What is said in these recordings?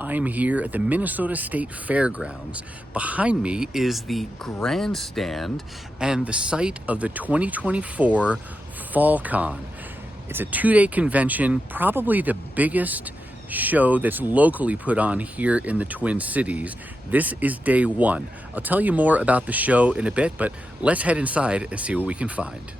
I'm here at the Minnesota State Fairgrounds. Behind me is the grandstand and the site of the 2024 FallCon. It's a two-day convention, probably the biggest show that's locally put on here in the Twin Cities. This is day one. I'll tell you more about the show in a bit, but let's head inside and see what we can find.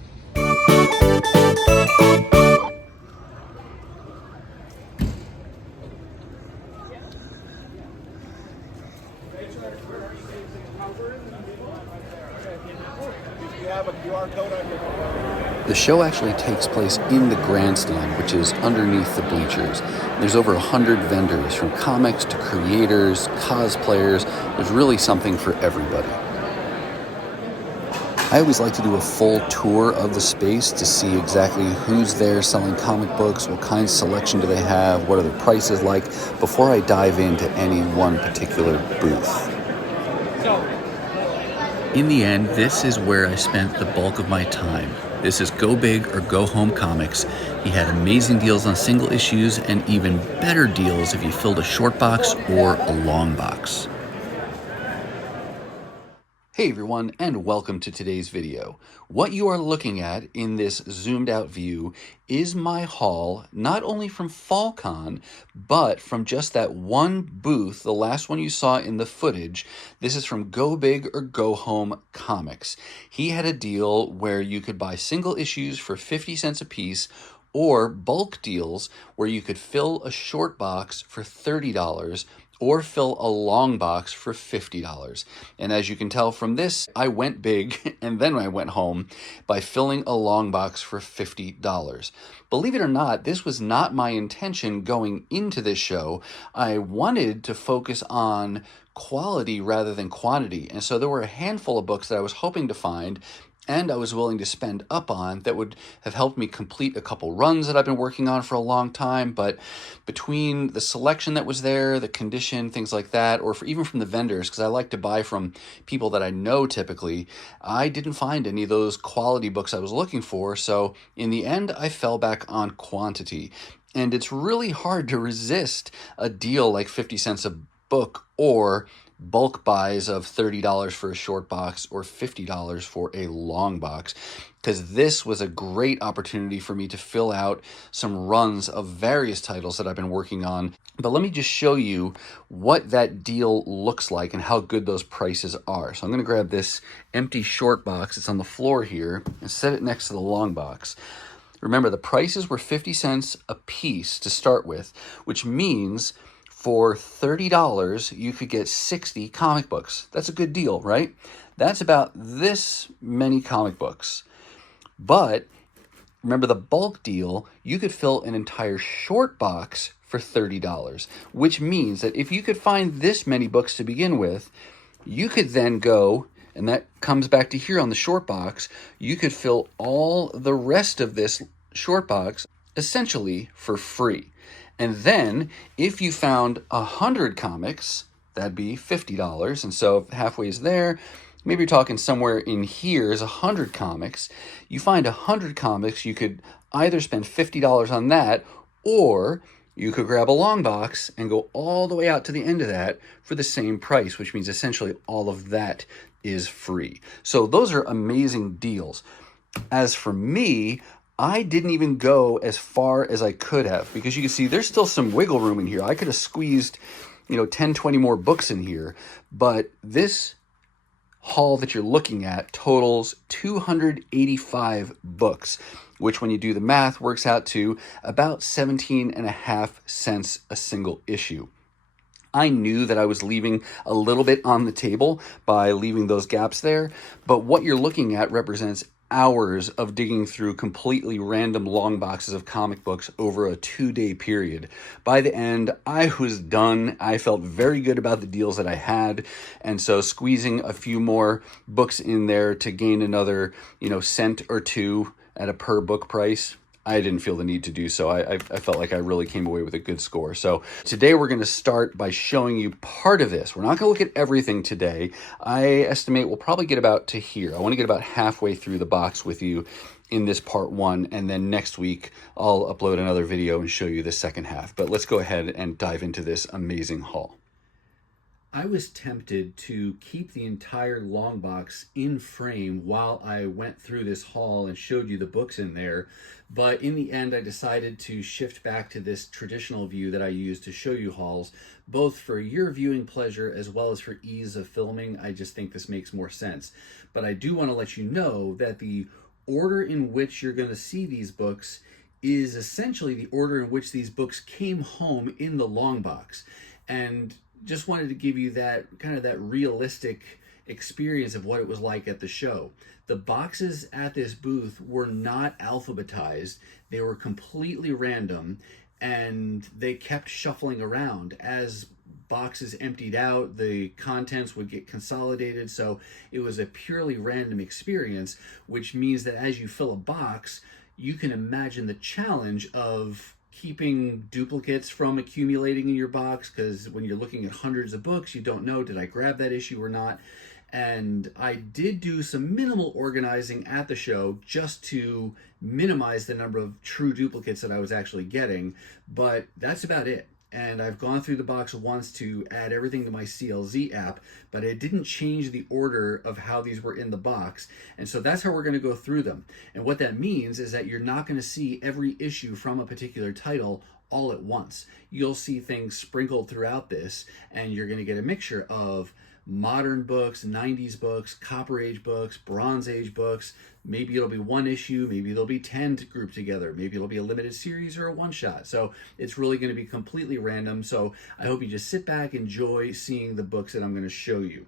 The show actually takes place in the grandstand, which is underneath the bleachers. There's over 100 vendors, from comics to creators, cosplayers. There's really something for everybody. I always like to do a full tour of the space to see exactly who's there selling comic books, what kind of selection do they have, what are the prices like, before I dive into any one particular booth. In the end, this is where I spent the bulk of my time. This is Go Big or Go Home Comics. He had amazing deals on single issues and even better deals if you filled a short box or a long box. Hey everyone, and welcome to today's video. What you are looking at in this zoomed out view is my haul, not only from FallCon, but from just that one booth, the last one you saw in the footage. This is from Go Big or Go Home Comics. He had a deal where you could buy single issues for 50 cents a piece, or bulk deals where you could fill a short box for $30, or fill a long box for $50. And as you can tell from this, I went big and then I went home by filling a long box for $50. Believe it or not, this was not my intention going into this show. I wanted to focus on quality rather than quantity. And so there were a handful of books that I was hoping to find and I was willing to spend up on that would have helped me complete a couple runs that I've been working on for a long time. But between the selection that was there, the condition, things like that, or even from the vendors, because I like to buy from people that I know typically, I didn't find any of those quality books I was looking for. So in the end, I fell back on quantity. And it's really hard to resist a deal like 50 cents a book or bulk buys of $30 for a short box or $50 for a long box, because this was a great opportunity for me to fill out some runs of various titles that I've been working on. But let me just show you what that deal looks like and how good those prices are. So I'm going to grab this empty short box, it's on the floor here, and set it next to the long box. Remember, the prices were 50 cents a piece to start with, which means for $30, you could get 60 comic books. That's a good deal, right? That's about this many comic books. But remember, the bulk deal, you could fill an entire short box for $30, which means that if you could find this many books to begin with, you could then go, and that comes back to here on the short box, you could fill all the rest of this short box essentially for free. And then, if you found 100 comics, that'd be $50. And so halfway is there. Maybe you're talking somewhere in here is 100 comics. You find 100 comics, you could either spend $50 on that, or you could grab a long box and go all the way out to the end of that for the same price, which means essentially all of that is free. So those are amazing deals. As for me, I didn't even go as far as I could have, because you can see there's still some wiggle room in here. I could have squeezed, 10, 20 more books in here, but this haul that you're looking at totals 285 books, which when you do the math works out to about 17.5 cents a single issue. I knew that I was leaving a little bit on the table by leaving those gaps there, but what you're looking at represents hours of digging through completely random long boxes of comic books over a 2-day period. By the end, I was done. I felt very good about the deals that I had, and so squeezing a few more books in there to gain another, cent or two at a per book price, I didn't feel the need to do so. I felt like I really came away with a good score. So today we're going to start by showing you part of this. We're not going to look at everything today. I estimate we'll probably get about to here. I want to get about halfway through the box with you in this part one, and then next week I'll upload another video and show you the second half. But let's go ahead and dive into this amazing haul. I was tempted to keep the entire long box in frame while I went through this haul and showed you the books in there, but in the end I decided to shift back to this traditional view that I use to show you hauls, both for your viewing pleasure as well as for ease of filming. I just think this makes more sense. But I do want to let you know that the order in which you're going to see these books is essentially the order in which these books came home in the long box. And just wanted to give you that kind of that realistic experience of what it was like at the show. The boxes at this booth were not alphabetized. They were completely random, and they kept shuffling around. As boxes emptied out, the contents would get consolidated, so it was a purely random experience, which means that as you fill a box, you can imagine the challenge of keeping duplicates from accumulating in your box, because when you're looking at hundreds of books, you don't know, did I grab that issue or not? And I did do some minimal organizing at the show just to minimize the number of true duplicates that I was actually getting, but that's about it. And I've gone through the box once to add everything to my CLZ app, but it didn't change the order of how these were in the box. And so that's how we're going to go through them. And what that means is that you're not going to see every issue from a particular title all at once. You'll see things sprinkled throughout this, and you're going to get a mixture of modern books, 90s books, Copper Age books, Bronze Age books. Maybe it'll be one issue, maybe there'll be 10 grouped together, maybe it'll be a limited series or a one-shot. So it's really going to be completely random. So I hope you just sit back, enjoy seeing the books that I'm going to show you.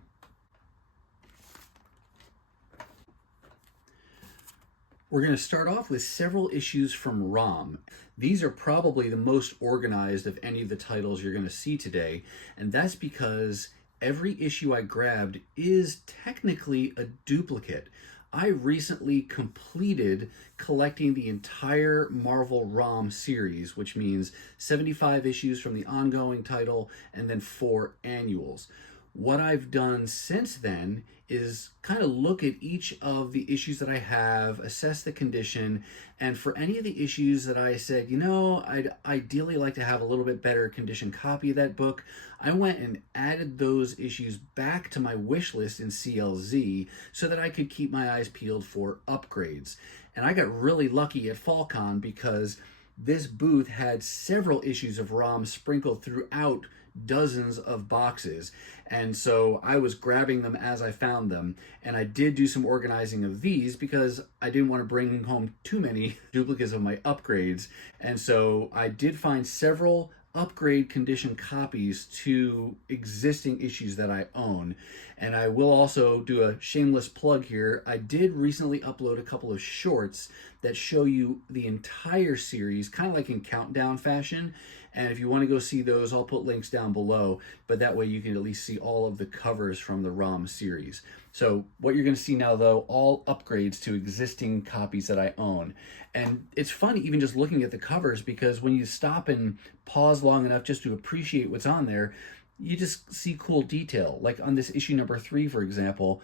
We're going to start off with several issues from ROM. These are probably the most organized of any of the titles you're going to see today, and that's because every issue I grabbed is technically a duplicate. I recently completed collecting the entire Marvel ROM series, which means 75 issues from the ongoing title and then 4 annuals. What I've done since then is kind of look at each of the issues that I have, assess the condition, and for any of the issues that I said, you know, I'd ideally like to have a little bit better condition copy of that book, I went and added those issues back to my wish list in CLZ so that I could keep my eyes peeled for upgrades. And I got really lucky at FallCon because this booth had several issues of ROM sprinkled throughout dozens of boxes, and so I was grabbing them as I found them. And I did do some organizing of these because I didn't want to bring home too many duplicates of my upgrades, and so I did find several upgrade condition copies to existing issues that I own. And I will also do a shameless plug here. I did recently upload a couple of shorts that show you the entire series, kind of like in countdown fashion. And if you want to go see those, I'll put links down below, but that way you can at least see all of the covers from the ROM series. So what you're going to see now, though, all upgrades to existing copies that I own. And it's fun even just looking at the covers, because when you stop and pause long enough just to appreciate what's on there, you just see cool detail. Like on this issue number 3, for example,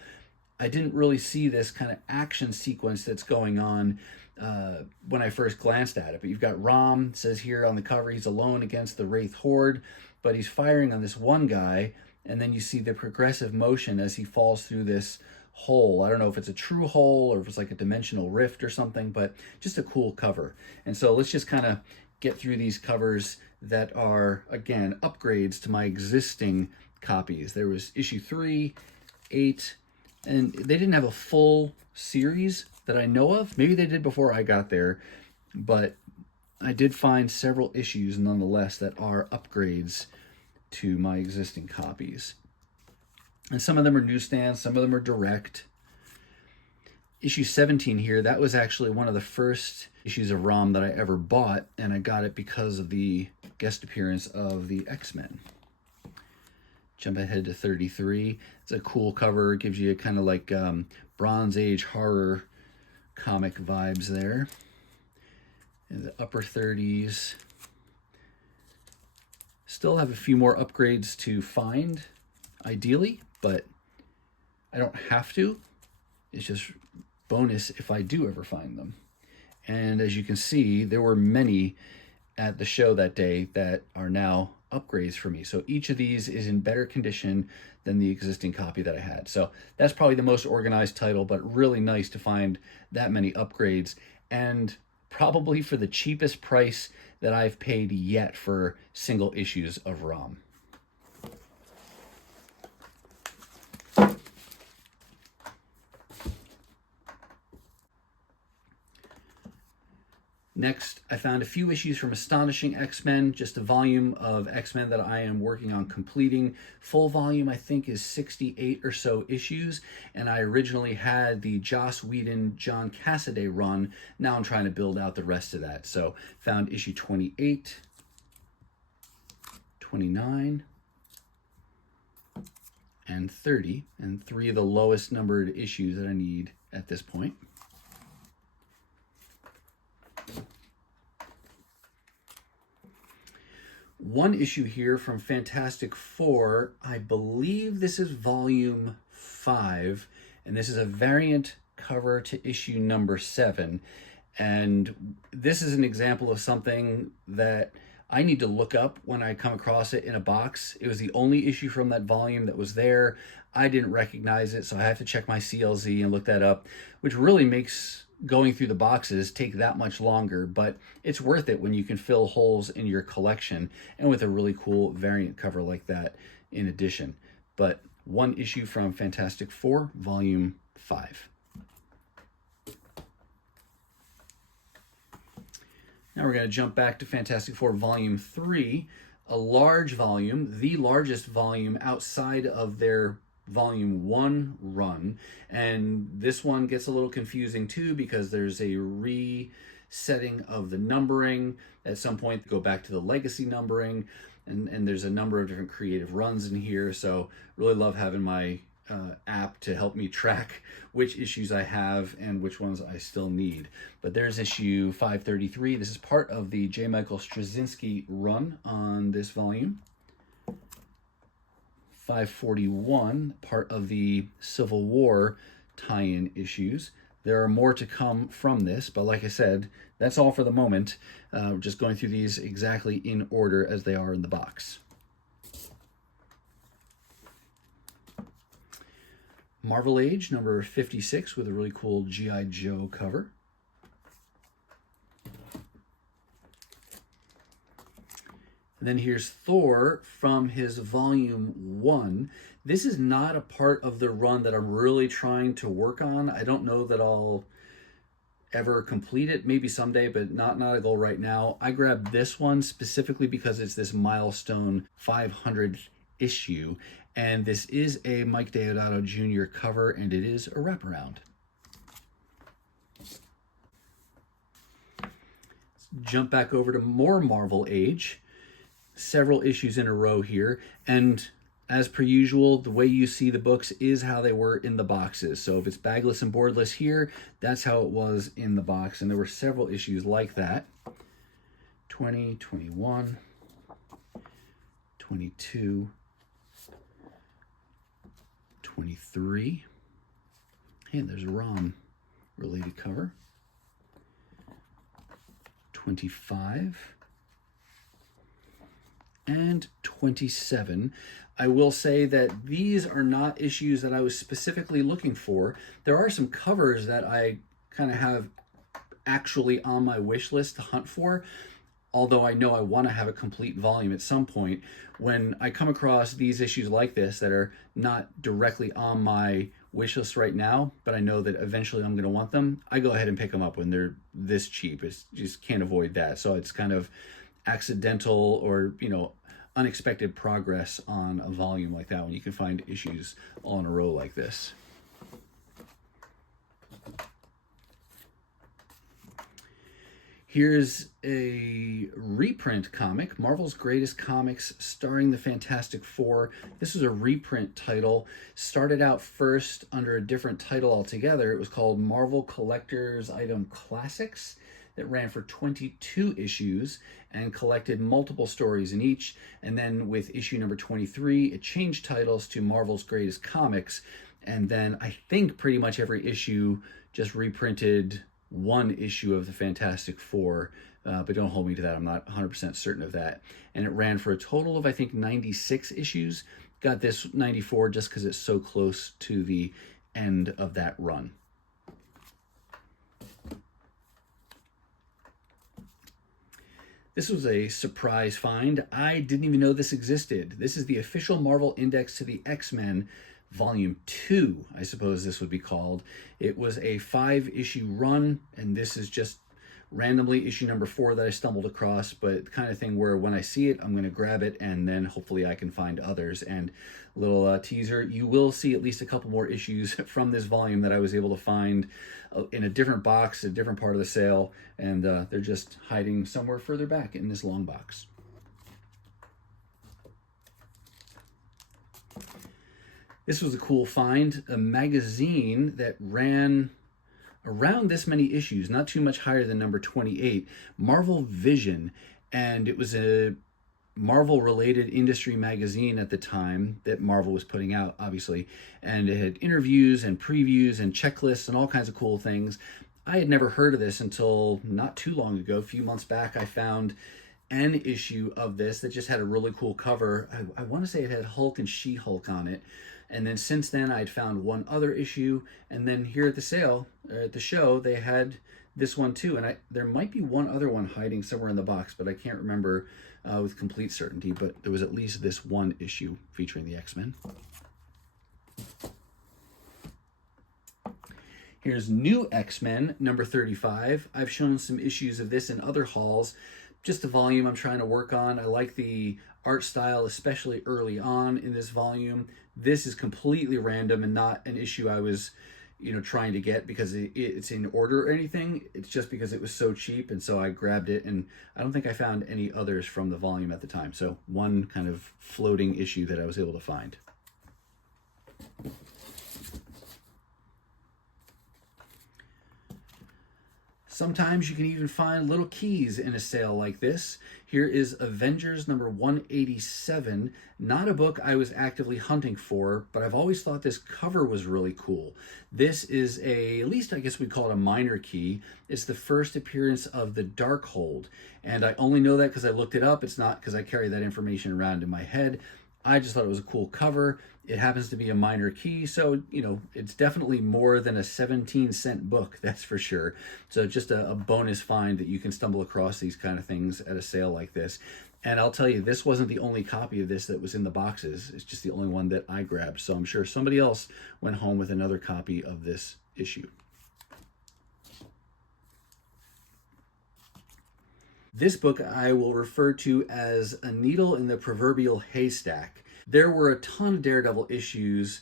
I didn't really see this kind of action sequence that's going on when I first glanced at it. But you've got Rom, says here on the cover, he's alone against the Wraith Horde, but he's firing on this one guy, and then you see the progressive motion as he falls through this hole. I don't know if it's a true hole or if it's like a dimensional rift or something, but just a cool cover. And so let's just kind of get through these covers that are, again, upgrades to my existing copies. There was issue 3, 8, and they didn't have a full series that I know of. Maybe they did before I got there, but I did find several issues nonetheless that are upgrades to my existing copies. And some of them are newsstands, some of them are direct. Issue 17 here, that was actually one of the first issues of ROM that I ever bought, and I got it because of the guest appearance of the X-Men. Jump ahead to 33. It's a cool cover. It gives you kind of like Bronze Age horror comic vibes there. In the upper 30s. Still have a few more upgrades to find, ideally, but I don't have to. It's just bonus if I do ever find them. And as you can see, there were many at the show that day that are now upgrades for me. So each of these is in better condition than the existing copy that I had. So that's probably the most organized title, but really nice to find that many upgrades, and probably for the cheapest price that I've paid yet for single issues of ROM. Next, I found a few issues from Astonishing X-Men, just a volume of X-Men that I am working on completing. Full volume, I think, is 68 or so issues, and I originally had the Joss Whedon, John Cassaday run. Now I'm trying to build out the rest of that. So found issue 28, 29, and 30, and 3 of the lowest numbered issues that I need at this point. One issue here from Fantastic Four, I believe this is volume 5, and this is a variant cover to issue number 7. And this is an example of something that I need to look up when I come across it in a box. It was the only issue from that volume that was there. I didn't recognize it, so I have to check my CLZ and look that up, which really makes going through the boxes take that much longer, but it's worth it when you can fill holes in your collection and with a really cool variant cover like that in addition. But one issue from Fantastic Four, volume 5. Now we're going to jump back to Fantastic Four volume 3, a large volume, the largest volume outside of their volume 1 run, and this one gets a little confusing too because there's a resetting of the numbering. At some point go back to the legacy numbering, and there's a number of different creative runs in here, so really love having my app to help me track which issues I have and which ones I still need. But there's issue 533. This is part of the J. Michael Straczynski run on this volume. 541, part of the Civil War tie-in issues. There are more to come from this, but like I said, that's all for the moment. We're just going through these exactly in order as they are in the box. Marvel Age, number 56, with a really cool G.I. Joe cover. And then here's Thor from his volume 1. This is not a part of the run that I'm really trying to work on. I don't know that I'll ever complete it, maybe someday, but not a goal right now. I grabbed this one specifically because it's this milestone 500th issue, and this is a Mike Deodato Jr. cover, and it is a wraparound. Let's jump back over to more Marvel Age. Several issues in a row here, and as per usual, the way you see the books is how they were in the boxes. So if it's bagless and boardless here, that's how it was in the box, and there were several issues like that. 20, 21, 22, 23, and there's a ROM related cover. 25, and 27. I will say that these are not issues that I was specifically looking for. There are some covers that I kind of have actually on my wish list to hunt for, although I know I want to have a complete volume at some point. When I come across these issues like this that are not directly on my wish list right now, but I know that eventually I'm going to want them, I go ahead and pick them up when they're this cheap. It's just can't avoid that. So it's kind of accidental or, you know, unexpected progress on a volume like that when you can find issues all in a row like this. Here's a reprint comic, Marvel's Greatest Comics, starring the Fantastic Four. This was a reprint title. Started out first under a different title altogether. It was called Marvel Collector's Item Classics. That ran for 22 issues and collected multiple stories in each. And then with issue number 23, it changed titles to Marvel's Greatest Comics. And then I think pretty much every issue just reprinted one issue of the Fantastic Four, but don't hold me to that. I'm not 100% certain of that. And it ran for a total of, I think, 96 issues. Got this 94 just because it's so close to the end of that run. This was a surprise find. I didn't even know this existed. This is the official Marvel Index to the X-Men, Volume 2, I suppose this would be called. It was a 5-issue run, and this is just randomly issue number 4 that I stumbled across, but the kind of thing where when I see it, I'm going to grab it, and then hopefully I can find others. And little teaser, you will see at least a couple more issues from this volume that I was able to find in a different box, a different part of the sale, and they're just hiding somewhere further back in this long box. This was a cool find, a magazine that ran around this many issues, not too much higher than number 28, Marvel Vision, and it was a Marvel-related industry magazine at the time that Marvel was putting out, obviously, and it had interviews and previews and checklists and all kinds of cool things. I had never heard of this until not too long ago. A few months back, I found an issue of this that just had a really cool cover. I want to say it had Hulk and She-Hulk on it. And then since then, I'd found one other issue, and then here at the sale, at the show, they had this one too. And there might be one other one hiding somewhere in the box, but I can't remember with complete certainty. But there was at least this one issue featuring the X-Men. Here's New X-Men, number 35. I've shown some issues of this in other hauls. Just a volume I'm trying to work on. I like the art style, especially early on in this volume. This is completely random and not an issue I was, trying to get because it's in order or anything. It's just because it was so cheap, and so I grabbed it, and I don't think I found any others from the volume at the time. So one kind of floating issue that I was able to find. Sometimes you can even find little keys in a sale like this. Here is Avengers number 187. Not a book I was actively hunting for, but I've always thought this cover was really cool. This is at least I guess we'd call it a minor key. It's the first appearance of the Darkhold. And I only know that because I looked it up. It's not because I carry that information around in my head. I just thought it was a cool cover. It happens to be a minor key, so, it's definitely more than a 17-cent book, that's for sure. So just a bonus find that you can stumble across these kind of things at a sale like this. And I'll tell you, this wasn't the only copy of this that was in the boxes. It's just the only one that I grabbed. So I'm sure somebody else went home with another copy of this issue. This book I will refer to as A Needle in the Proverbial Haystack. There were a ton of Daredevil issues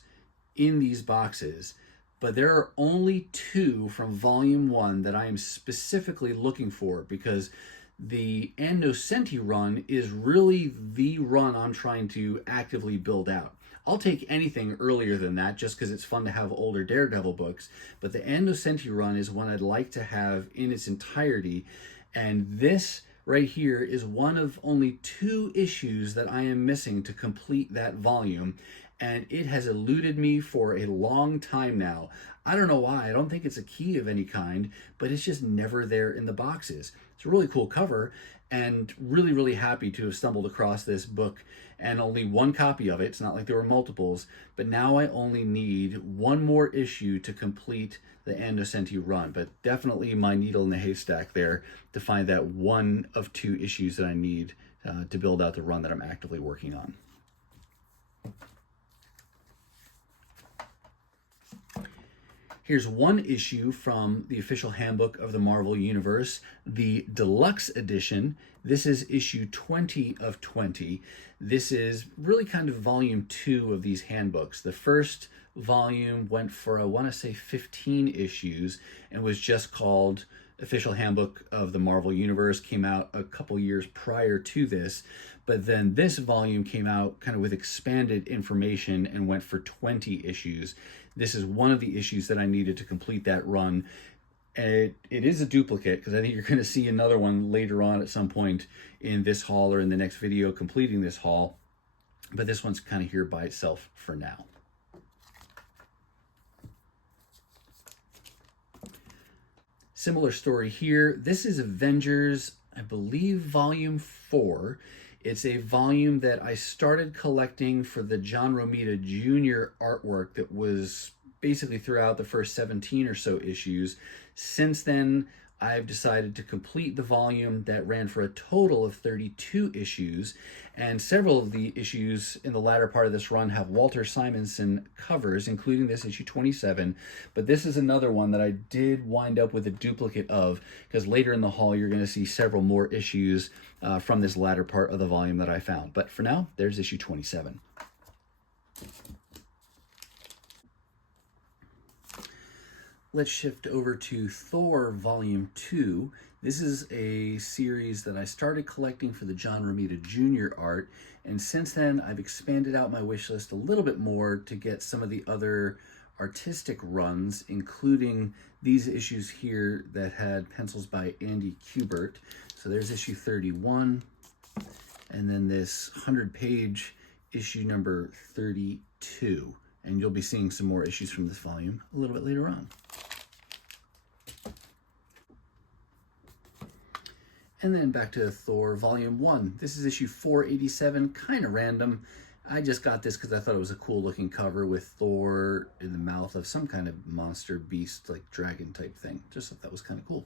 in these boxes, but there are only 2 from Volume 1 that I am specifically looking for because the Ann Nocenti run is really the run I'm trying to actively build out. I'll take anything earlier than that just because it's fun to have older Daredevil books, but the Ann Nocenti run is one I'd like to have in its entirety. And this right here is one of only 2 issues that I am missing to complete that volume, and it has eluded me for a long time now. I don't know why. I don't think it's a key of any kind, but it's just never there in the boxes. It's a really cool cover, and really, really happy to have stumbled across this book, and only 1 copy of it. It's not like there were multiples, but now I only need 1 more issue to complete the Ann Nocenti run, but definitely my needle in the haystack there to find that 1 of 2 issues that I need to build out the run that I'm actively working on. Here's 1 issue from the official handbook of the Marvel Universe, the deluxe edition. This is issue 20 of 20. This is really kind of volume 2 of these handbooks. The first volume went for, I want to say, 15 issues and was just called Official Handbook of the Marvel Universe. Came out a couple years prior to this, but then this volume came out kind of with expanded information and went for 20 issues. This is one of the issues that I needed to complete that run. It is a duplicate because I think you're going to see another one later on at some point in this haul or in the next video completing this haul, but this one's kind of here by itself for now. Similar story here. This is Avengers, I believe, volume 4. It's a volume that I started collecting for the John Romita Jr. artwork that was basically throughout the first 17 or so issues. Since then, I've decided to complete the volume that ran for a total of 32 issues, and several of the issues in the latter part of this run have Walter Simonson covers, including this issue 27, but this is another one that I did wind up with a duplicate of, because later in the haul you're going to see several more issues from this latter part of the volume that I found. But for now, there's issue 27. Let's shift over to Thor Volume 2. This is a series that I started collecting for the John Romita Jr. art, and since then I've expanded out my wish list a little bit more to get some of the other artistic runs, including these issues here that had pencils by Andy Kubert. So there's issue 31, and then this 100-page issue number 32. And you'll be seeing some more issues from this volume a little bit later on. And then back to Thor Volume 1. This is issue 487, kind of random. I just got this because I thought it was a cool looking cover with Thor in the mouth of some kind of monster beast, like dragon type thing. Just thought that was kind of cool.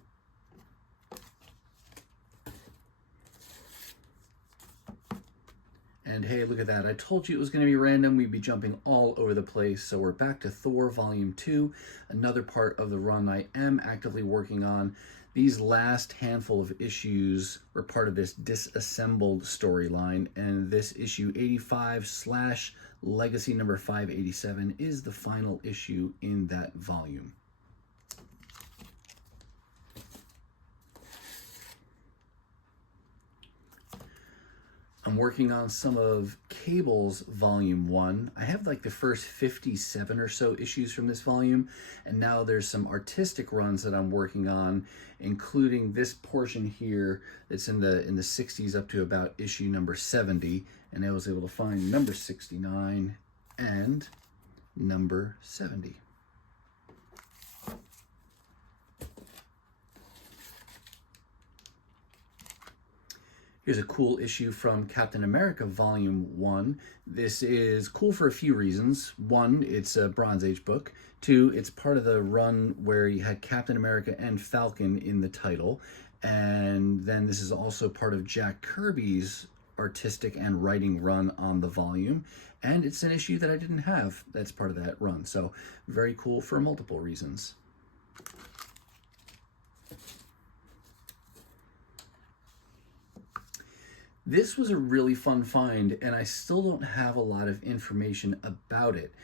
And hey, look at that. I told you it was going to be random. We'd be jumping all over the place. So we're back to Thor Volume 2, another part of the run I am actively working on. These last handful of issues were part of this disassembled storyline, and this issue 85/Legacy number 587 is the final issue in that volume. I'm working on some of Cable's Volume 1. I have like the first 57 or so issues from this volume, and now there's some artistic runs that I'm working on, including this portion here that's in the 60s up to about issue number 70, and I was able to find number 69 and number 70. Here's a cool issue from Captain America Volume 1. This is cool for a few reasons. One, it's a Bronze Age book. Two, it's part of the run where you had Captain America and Falcon in the title. And then this is also part of Jack Kirby's artistic and writing run on the volume. And it's an issue that I didn't have that's part of that run. So very cool for multiple reasons. This was a really fun find, and I still don't have a lot of information about it.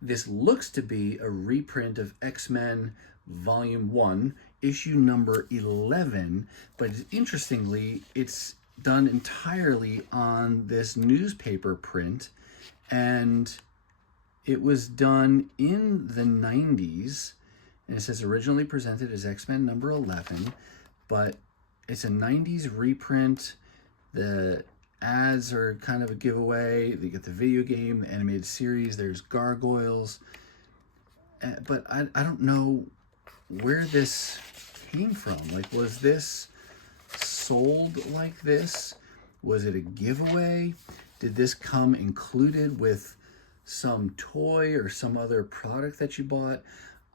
This looks to be a reprint of X-Men Volume 1, issue number 11, but interestingly, it's done entirely on this newspaper print, and it was done in the 90s, and it says originally presented as X-Men number 11, but it's a 90s reprint. The ads are kind of a giveaway. You get the video game, the animated series, there's gargoyles. But I don't know where this came from. Like, was this sold like this? Was it a giveaway? Did this come included with some toy or some other product that you bought?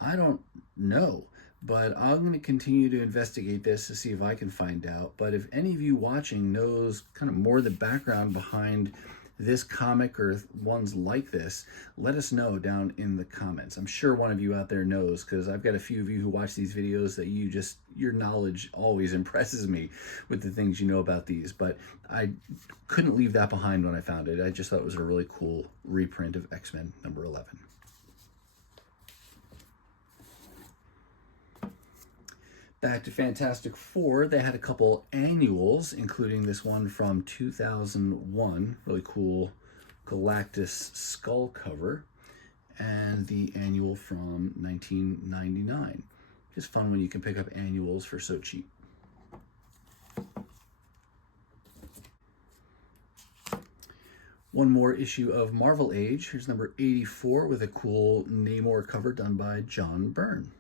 I don't know. But I'm going to continue to investigate this to see if I can find out. But if any of you watching knows kind of more the background behind this comic or ones like this, let us know down in the comments. I'm sure one of you out there knows, because I've got a few of you who watch these videos that your knowledge always impresses me with the things you know about these. But I couldn't leave that behind when I found it. I just thought it was a really cool reprint of X-Men number 11. Back to Fantastic Four, they had a couple annuals, including this one from 2001, really cool Galactus skull cover, and the annual from 1999. Just fun when you can pick up annuals for so cheap. One more issue of Marvel Age. Here's number 84 with a cool Namor cover done by John Byrne.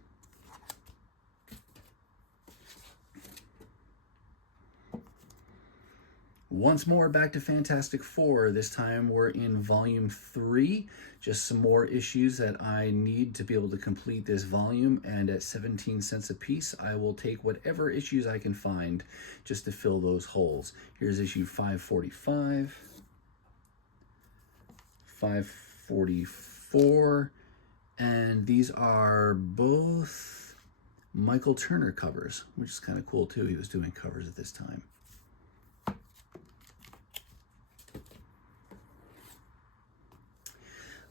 Once more, back to Fantastic Four. This time we're in volume 3. Just some more issues that I need to be able to complete this volume, and at 17 cents a piece, I will take whatever issues I can find just to fill those holes. Here's issue 545, 544, and these are both Michael Turner covers, which is kind of cool too. He was doing covers at this time.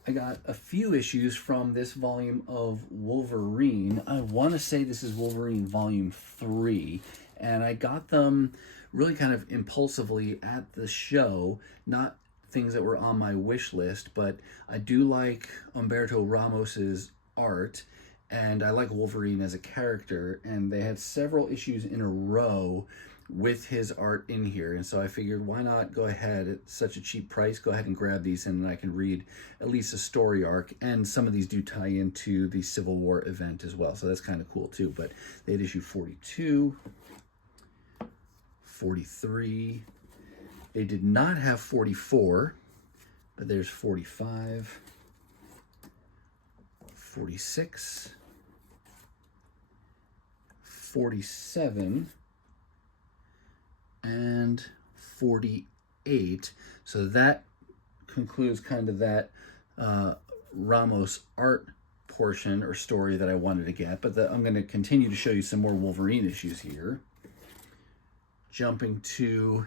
I got a few issues from this volume of Wolverine. I want to say this is Wolverine volume 3, and I got them really kind of impulsively at the show, not things that were on my wish list, but I do like Humberto Ramos's art, and I like Wolverine as a character, and they had several issues in a row with his art in here, and so I figured, why not go ahead at such a cheap price, go ahead and grab these, and I can read at least a story arc, and some of these do tie into the Civil War event as well, so that's kind of cool too. But they had issue 42, 43, they did not have 44, but there's 45, 46, 47, and 48. So that concludes kind of that Ramos art portion or story that I wanted to get. But I'm going to continue to show you some more Wolverine issues here. Jumping to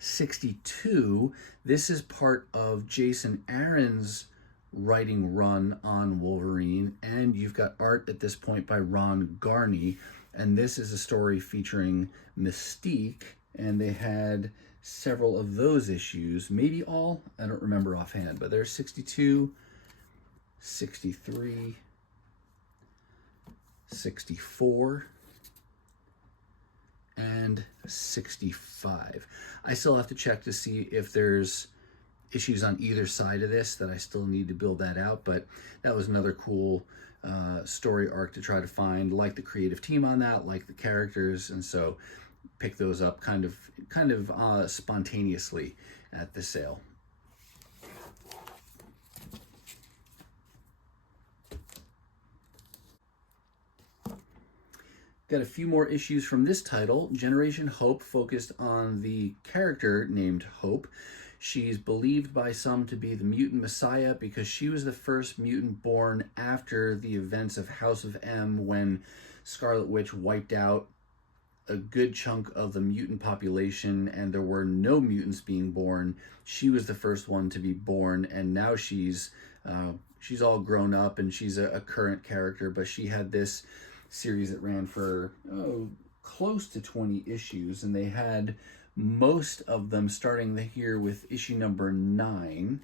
62, this is part of Jason Aaron's writing run on Wolverine, and you've got art at this point by Ron Garney, and this is a story featuring Mystique, and they had several of those issues, maybe all, I don't remember offhand, but there's 62, 63, 64, and 65. I still have to check to see if there's issues on either side of this that I still need to build that out, but that was another cool story arc to try to find. Like the creative team on that, like the characters, and so pick those up kind of spontaneously at the sale. Got a few more issues from this title. Generation Hope focused on the character named Hope. She's believed by some to be the mutant messiah because she was the first mutant born after the events of House of M, when Scarlet Witch wiped out a good chunk of the mutant population and there were no mutants being born. She was the first one to be born, and now she's all grown up and she's a current character, but she had this series that ran for close to 20 issues, and they had most of them starting here with issue number 9,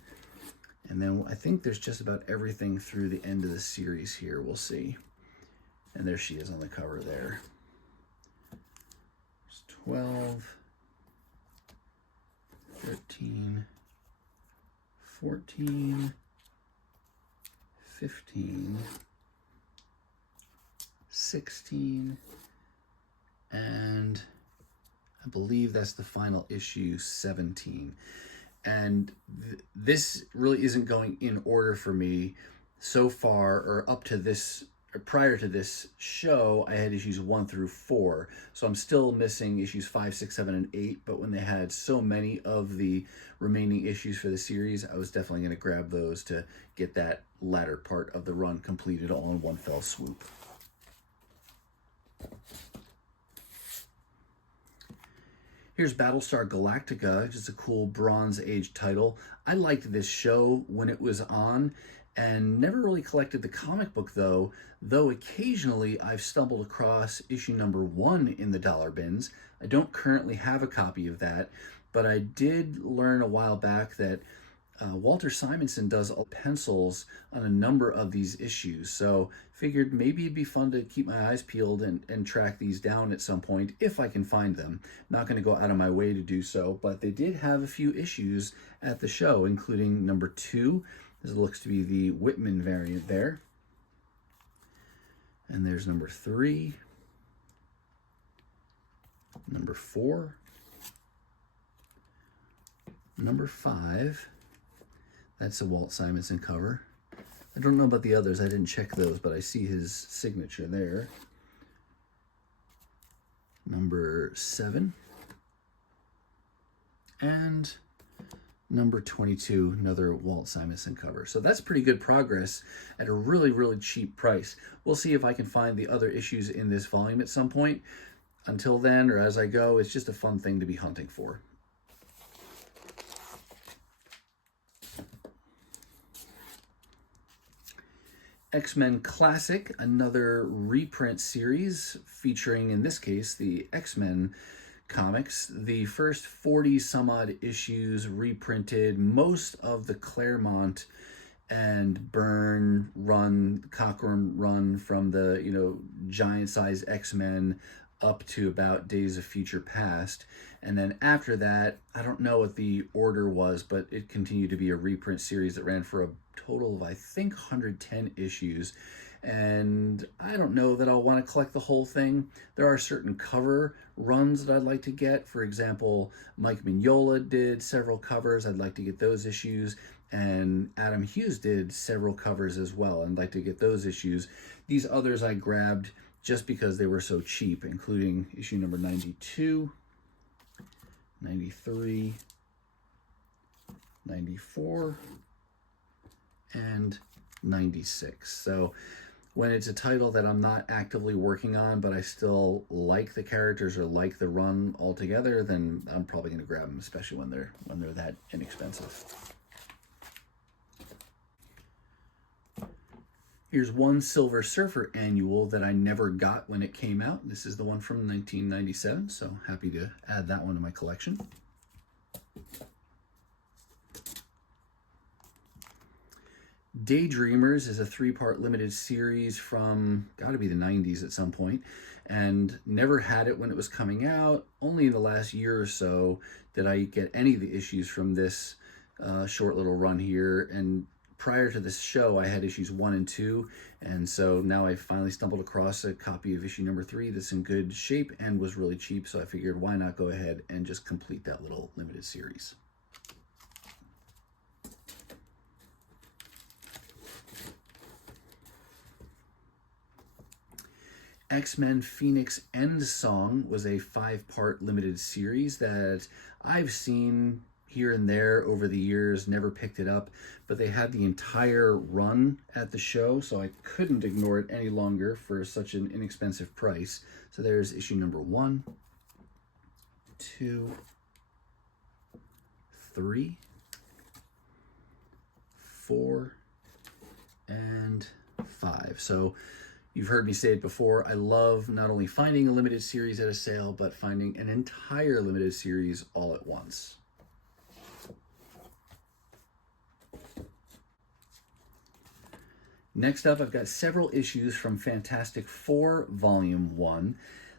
and then I think there's just about everything through the end of the series here. We'll see. And there she is on the cover there. 12, 13, 14, 15, 16, and I believe that's the final issue, 17. And this really isn't going in order for me so far, or up to this, or prior to this show, I had issues 1 through 4. So I'm still missing issues 5, 6, 7, and 8. But when they had so many of the remaining issues for the series, I was definitely going to grab those to get that latter part of the run completed all in one fell swoop. Here's Battlestar Galactica, just a cool Bronze Age title. I liked this show when it was on, and never really collected the comic book though occasionally I've stumbled across issue number 1 in the dollar bins. I don't currently have a copy of that, but I did learn a while back that Walter Simonson does pencils on a number of these issues, so figured maybe it'd be fun to keep my eyes peeled and track these down at some point if I can find them. Not going to go out of my way to do so, but they did have a few issues at the show, including number 2. This looks to be the Whitman variant there. And there's number 3, number 4, Number 5. That's a Walt Simonson cover. I don't know about the others. I didn't check those, but I see his signature there. Number 7. And number 22, another Walt Simonson cover. So that's pretty good progress at a really, really cheap price. We'll see if I can find the other issues in this volume at some point. Until then, or as I go, it's just a fun thing to be hunting for. X-Men Classic, another reprint series featuring, in this case, the X-Men comics. The first 40 some odd issues reprinted, most of the Claremont and Byrne run, Cockrum run from the, giant size X-Men up to about Days of Future Past. And then after that, I don't know what the order was, but it continued to be a reprint series that ran for a total of, I think, 110 issues. And I don't know that I'll want to collect the whole thing. There are certain cover runs that I'd like to get. For example, Mike Mignola did several covers. I'd like to get those issues. And Adam Hughes did several covers as well. I'd like to get those issues. These others I grabbed just because they were so cheap, including issue number 92, 93, 94, and 96. So when it's a title that I'm not actively working on, but I still like the characters or like the run altogether, then I'm probably going to grab them, especially when they're that inexpensive. Here's one Silver Surfer annual that I never got when it came out. This is the one from 1997, so happy to add that one to my collection. Daydreamers is a 3-part limited series from, gotta be the 90s at some point, and never had it when it was coming out. Only in the last year or so did I get any of the issues from this short little run here, and prior to this show, I had issues 1 and 2, and so now I finally stumbled across a copy of issue number 3 that's in good shape and was really cheap, so I figured why not go ahead and just complete that little limited series. X-Men Phoenix End Song was a 5-part limited series that I've seen here and there over the years, never picked it up, but they had the entire run at the show, so I couldn't ignore it any longer for such an inexpensive price. So there's issue number 1, 2, 3, 4, and 5. So you've heard me say it before, I love not only finding a limited series at a sale, but finding an entire limited series all at once. Next up, I've got several issues from Fantastic Four Volume 1.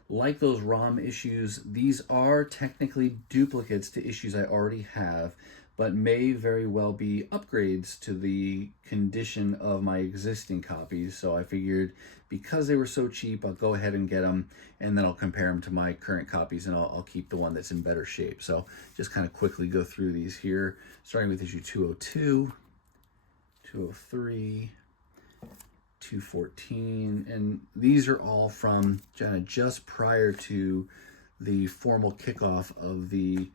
Like those ROM issues, these are technically duplicates to issues I already have, but may very well be upgrades to the condition of my existing copies. So I figured because they were so cheap, I'll go ahead and get them, and then I'll compare them to my current copies, and I'll keep the one that's in better shape. So just kind of quickly go through these here, starting with issue 202, 203, 214, and these are all from just prior to the formal kickoff of the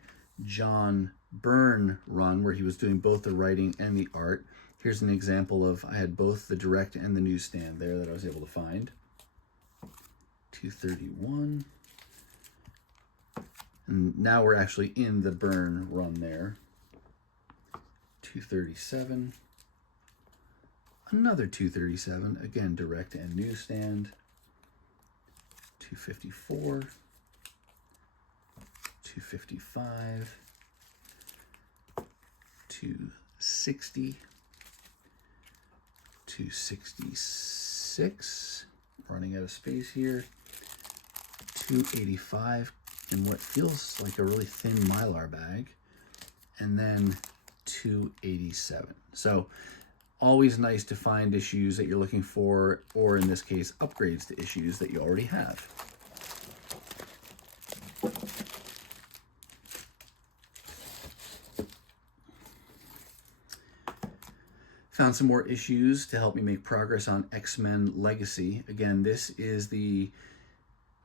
John Byrne run, where he was doing both the writing and the art. Here's an example of, I had both the direct and the newsstand there that I was able to find. 231, and now we're actually in the Byrne run there. 237, another 237, again direct and newsstand. 254, 255, 260, 266, running out of space here, 285 in what feels like a really thin Mylar bag, and then 287. So always nice to find issues that you're looking for, or in this case, upgrades to issues that you already have. Found some more issues to help me make progress on X-Men Legacy. Again, this is the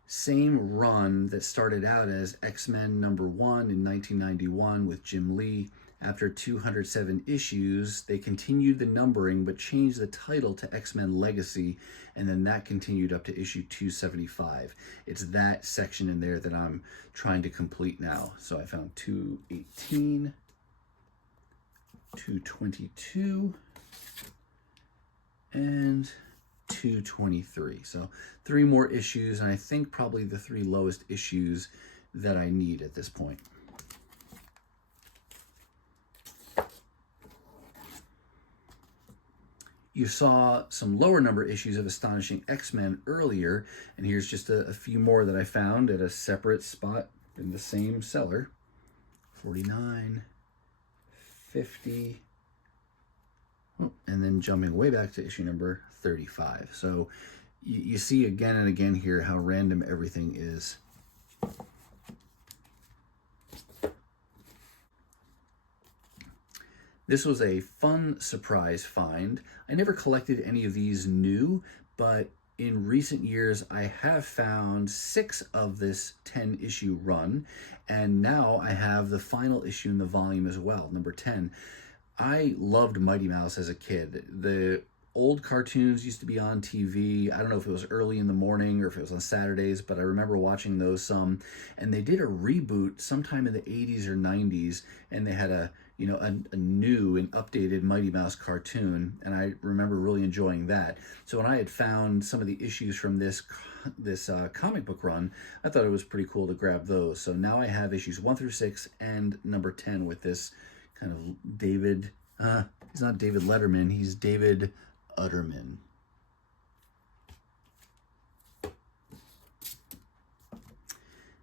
same run that started out as X-Men #1 in 1991 with Jim Lee. After 207 issues, they continued the numbering but changed the title to X-Men Legacy, and then that continued up to issue 275. It's that section in there that I'm trying to complete now. So I found 218, 222, and 223. So 3 more issues, and I think probably the 3 lowest issues that I need at this point. You saw some lower number issues of Astonishing X-Men earlier, and here's just a few more that I found at a separate spot in the same seller. 49, 50, and then jumping way back to issue number 35. So you see again and again here how random everything is. This was a fun surprise find. I never collected any of these new, but in recent years I have found 6 of this 10-issue run, and now I have the final issue in the volume as well, number 10. I loved Mighty Mouse as a kid. The old cartoons used to be on TV. I don't know if it was early in the morning or if it was on Saturdays, but I remember watching those some. And they did a reboot sometime in the 80s or 90s, and they had a new and updated Mighty Mouse cartoon, and I remember really enjoying that. So when I had found some of the issues from this comic book run, I thought it was pretty cool to grab those. So now I have issues 1 through 6 and number 10 with this kind of David, he's not David Letterman, he's David Utterman.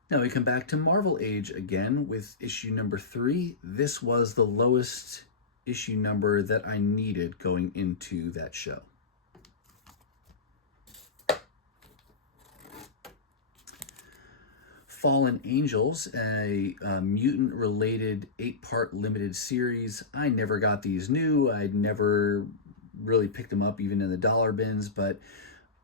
Now we come back to Marvel Age again with issue number 3. This was the lowest issue number that I needed going into that show. Fallen Angels, a mutant-related 8-part limited series. I never got these new. I'd never really picked them up even in the dollar bins, but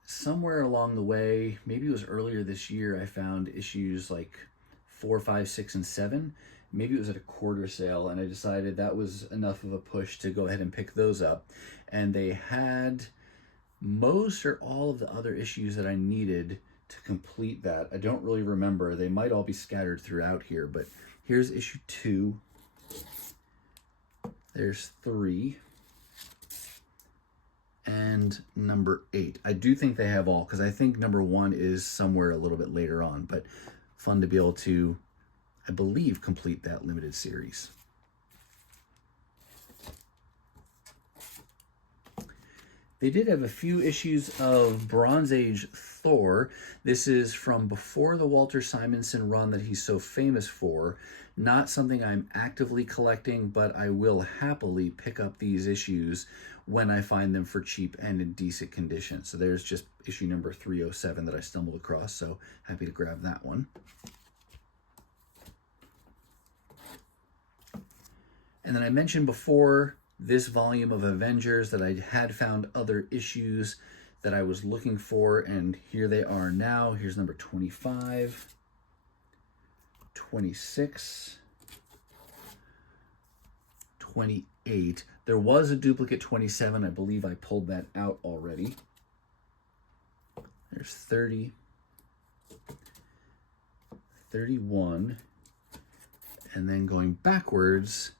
somewhere along the way, maybe it was earlier this year, I found issues like 4, 5, 6, and 7. Maybe it was at a quarter sale, and I decided that was enough of a push to go ahead and pick those up. And they had most or all of the other issues that I needed to complete that. I don't really remember. They might all be scattered throughout here, but here's issue 2. There's 3. And number 8. I do think they have all, because I think number 1 is somewhere a little bit later on, but fun to be able to, I believe, complete that limited series. They did have a few issues of Bronze Age Thor. This is from before the Walter Simonson run that he's so famous for. Not something I'm actively collecting, but I will happily pick up these issues when I find them for cheap and in decent condition. So there's just issue number 307 that I stumbled across, so happy to grab that one. And then I mentioned before this volume of Avengers that I had found other issues that I was looking for, and here they are now. Here's number 25, 26, 28. There was a duplicate 27. I believe I pulled that out already. There's 30, 31, and then going backwards,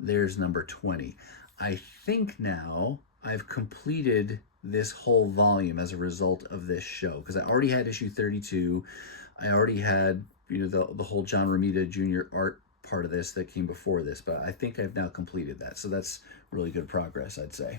there's number 20. I think now I've completed this whole volume as a result of this show, because I already had issue 32. I already had, the whole John Romita Jr. art part of this that came before this, but I think I've now completed that. So that's really good progress, I'd say.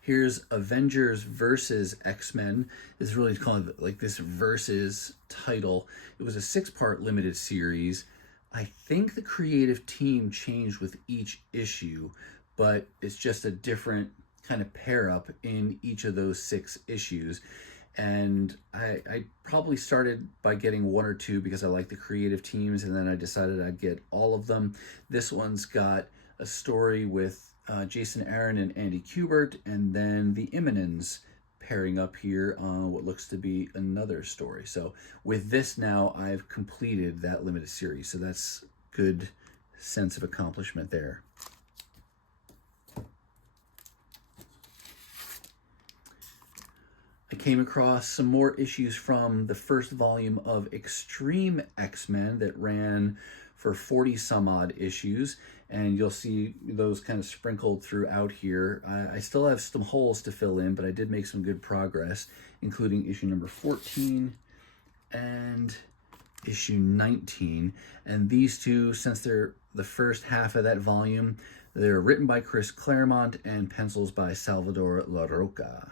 Here's Avengers versus X-Men. It's really called like this versus title. It was a 6-part limited series. I think the creative team changed with each issue, but it's just a different kind of pair up in each of those 6 issues. And I probably started by getting one or two because I like the creative teams, and then I decided I'd get all of them. This one's got a story with Jason Aaron and Andy Kubert, and then the Imminens pairing up here on what looks to be another story. So with this now, I've completed that limited series, so that's good sense of accomplishment there. I came across some more issues from the first volume of Extreme X-Men that ran for 40 some odd issues, and you'll see those kind of sprinkled throughout here. I still have some holes to fill in, but I did make some good progress, including issue number 14 and issue 19. And these two, since they're the first half of that volume, they're written by Chris Claremont and pencils by Salvador Larroca.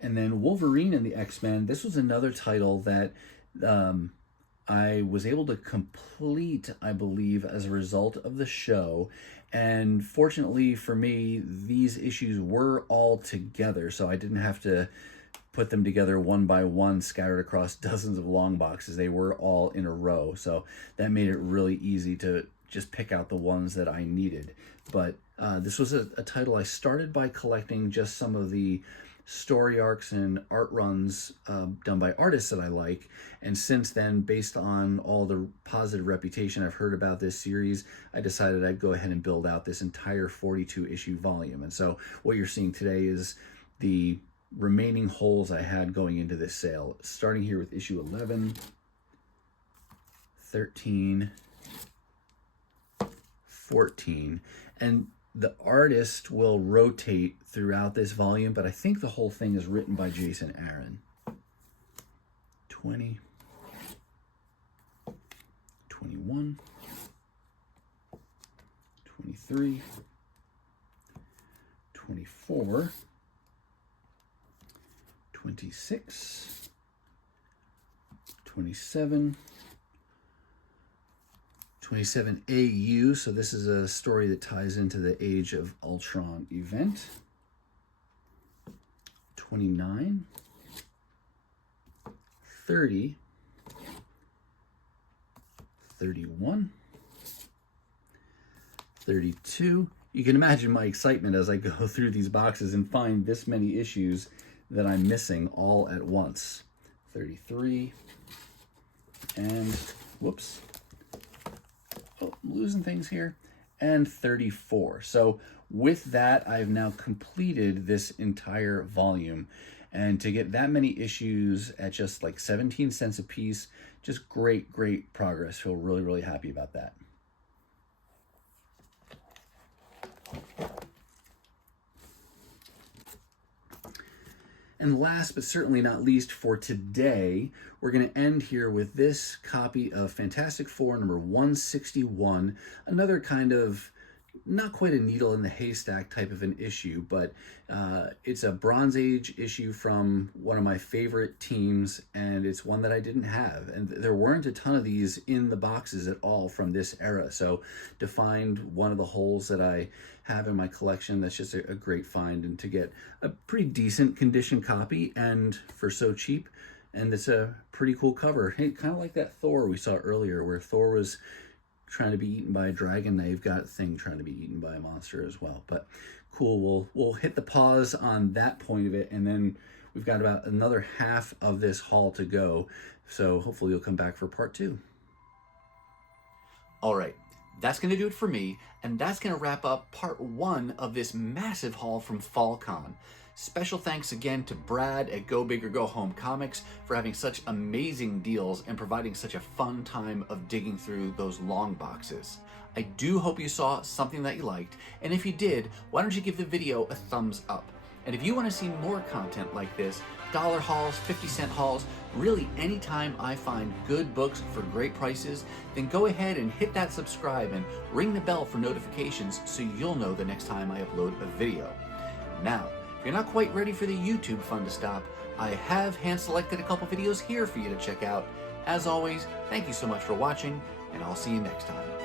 And then Wolverine and the X-Men, this was another title that I was able to complete, I believe, as a result of the show. And fortunately for me, these issues were all together, so I didn't have to put them together one by one, scattered across dozens of long boxes. They were all in a row, so that made it really easy to just pick out the ones that I needed. But this was a title I started by collecting just some of the story arcs and art runs done by artists that I like, and since then, based on all the positive reputation I've heard about this series, I decided I'd go ahead and build out this entire 42 issue volume. And so what you're seeing today is the remaining holes I had going into this sale, starting here with issue 11, 13, 14, and the artist will rotate throughout this volume, but I think the whole thing is written by Jason Aaron. 20, 21, 23, 24, 26, 27, 27 AU, so this is a story that ties into the Age of Ultron event. 29, 30, 31, 32. You can imagine my excitement as I go through these boxes and find this many issues that I'm missing all at once. 33, and whoops. Oh, I'm losing things here, and 34. So with that, I've now completed this entire volume, and to get that many issues at just like 17 cents a piece, just great progress. Feel really happy about that. And last but certainly not least for today, we're going to end here with this copy of Fantastic Four number 161, another kind of not quite a needle in the haystack type of an issue, but it's a Bronze Age issue from one of my favorite teams, and it's one that I didn't have. And there weren't a ton of these in the boxes at all from this era. So to find one of the holes that I have in my collection, that's just a great find, and to get a pretty decent condition copy and for so cheap. And it's a pretty cool cover. Hey, kind of like that Thor we saw earlier, where Thor was trying to be eaten by a dragon. They've got Thing trying to be eaten by a monster as well. But cool, we'll hit the pause on that point of it, and then we've got about another half of this haul to go. So hopefully you'll come back for part 2. All right, that's going to do it for me, and that's going to wrap up part 1 of this massive haul from FallCon. Special thanks again to Brad at Go Big or Go Home Comics for having such amazing deals and providing such a fun time of digging through those long boxes. I do hope you saw something that you liked, and if you did, why don't you give the video a thumbs up? And if you want to see more content like this, dollar hauls, 50-cent hauls, really anytime I find good books for great prices, then go ahead and hit that subscribe and ring the bell for notifications so you'll know the next time I upload a video. Now, if you're not quite ready for the YouTube fun to stop, I have hand-selected a couple videos here for you to check out. As always, thank you so much for watching, and I'll see you next time.